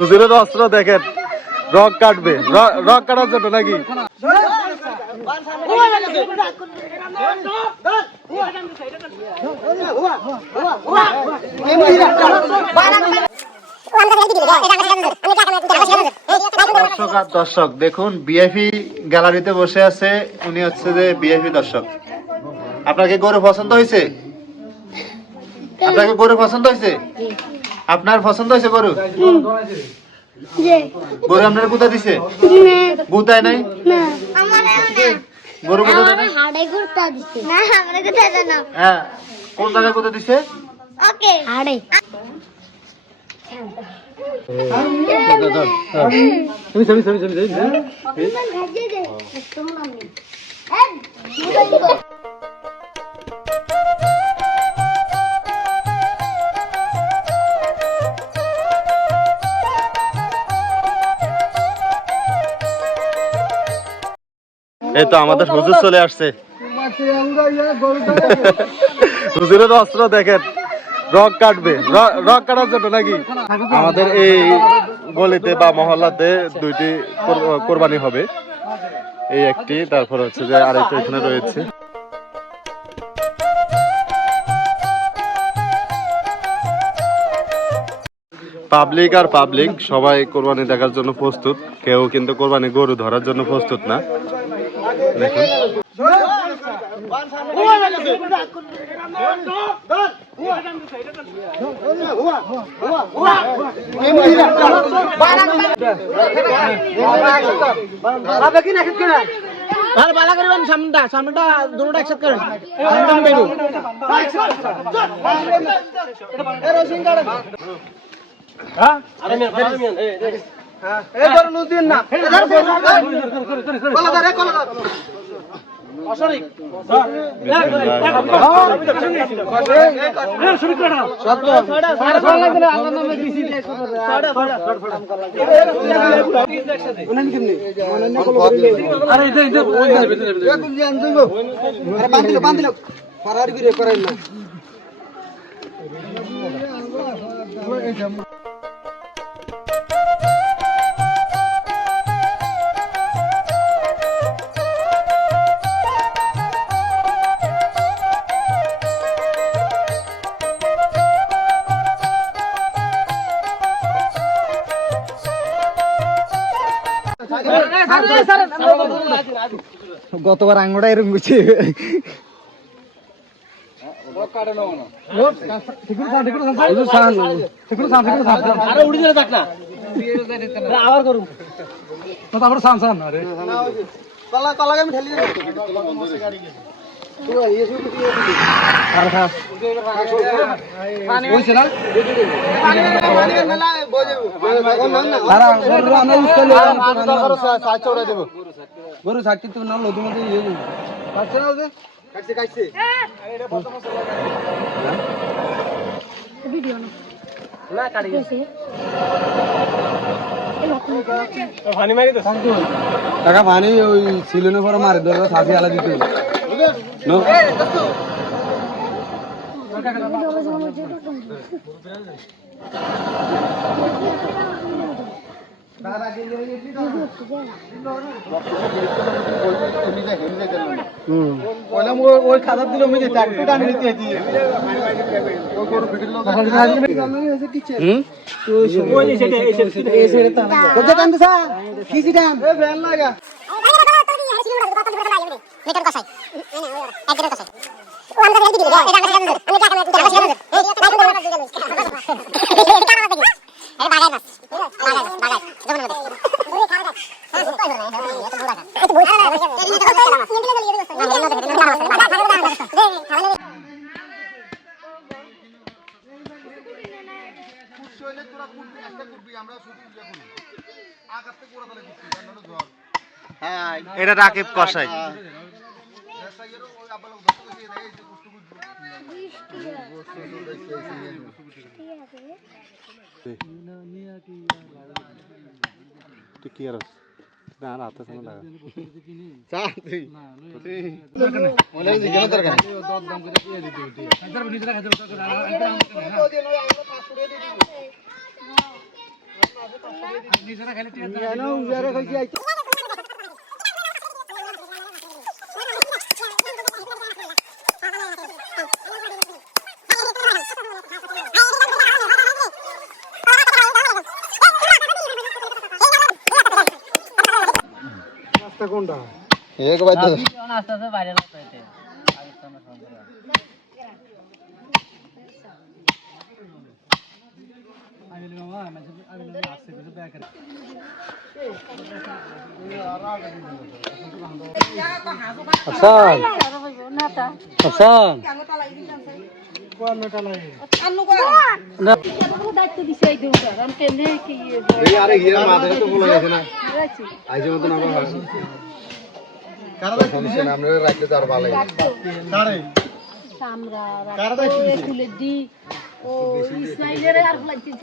হুজুরের অস্ত্র দেখেন, রক কাটবে, রক কাটার জন্য নাকি? দর্শক দেখুন, বিএফি গ্যালারিতে বসে আছে, উনি হচ্ছে যে বিএফি দর্শক। আপনাকে গরু পছন্দ হয়েছে? আপনাকে গরু পছন্দ হয়েছে? আপনার পছন্দ হয়েছে গরু? গরু আপনার কোথা দিছে? গুতায় নাই? গরু কোথা দেয়? হ্যাঁ, কোন জায়গায় কোথা দিছে? ওকে হাড়ে। এই তো আমাদের হুজুর চলে আসছে। হুজুরের অস্ত্র দেখেন, রক কাটবে, রক কাটার জন্য নাকি? আমাদের এই গলিতে বা মহল্লাতে দুইটি কোরবানি হবে, এই একটি, তারপর হচ্ছে যে আরেকটা এখানে রয়েছে। পাবলিক আর পাবলিক সবাই কোরবানি দেখার জন্য প্রস্তুত, কেউ কিন্তু কোরবানি গরু ধরার জন্য প্রস্তুত না। দেখুন সামনেটা দুটোটা একসাথে করেন। গতবার আঙুটা এরকম গুছি গরু ছাড়তে তো না লদু মধ্যে ইয়ে কাটছে না ওদের কাটছে কাটছে ভিডিও না কাটি গেছে পানি মারি দাও টাকা পানি ওই ছিলনে পরে মারি ধরে ছাসি আলা দিতে নো ওই খাতা দিল আমি একটু টানি নিতে এটা রাকিব কসাই তুই কি আর না রাতে সময় লাগা চা তুই মনে হয় জিজ্ঞাসা দরকার দর দাম করে দিয়ে দিতে নিজেরা খাইতে কোনটা এক বাইতে আস্তে আস্তে বাইরে রাখতে হইতে আগে তো না সম্ভব আইলে মামা আইলে আসছে কিছু ব্যাক করে আসান আসান দায়িত্ব দিছে এই দুটো আমি কেনে কি এই আরে গিয়ে মাথায় তো বলে গেছে না আইছে মত না আমার কারা সমস্যা না আমরা রাখতে তো আর ভালো লাগে কারে সামরা রাখো ফুলের দি ও ইসমাইলের আর ফুলাইতে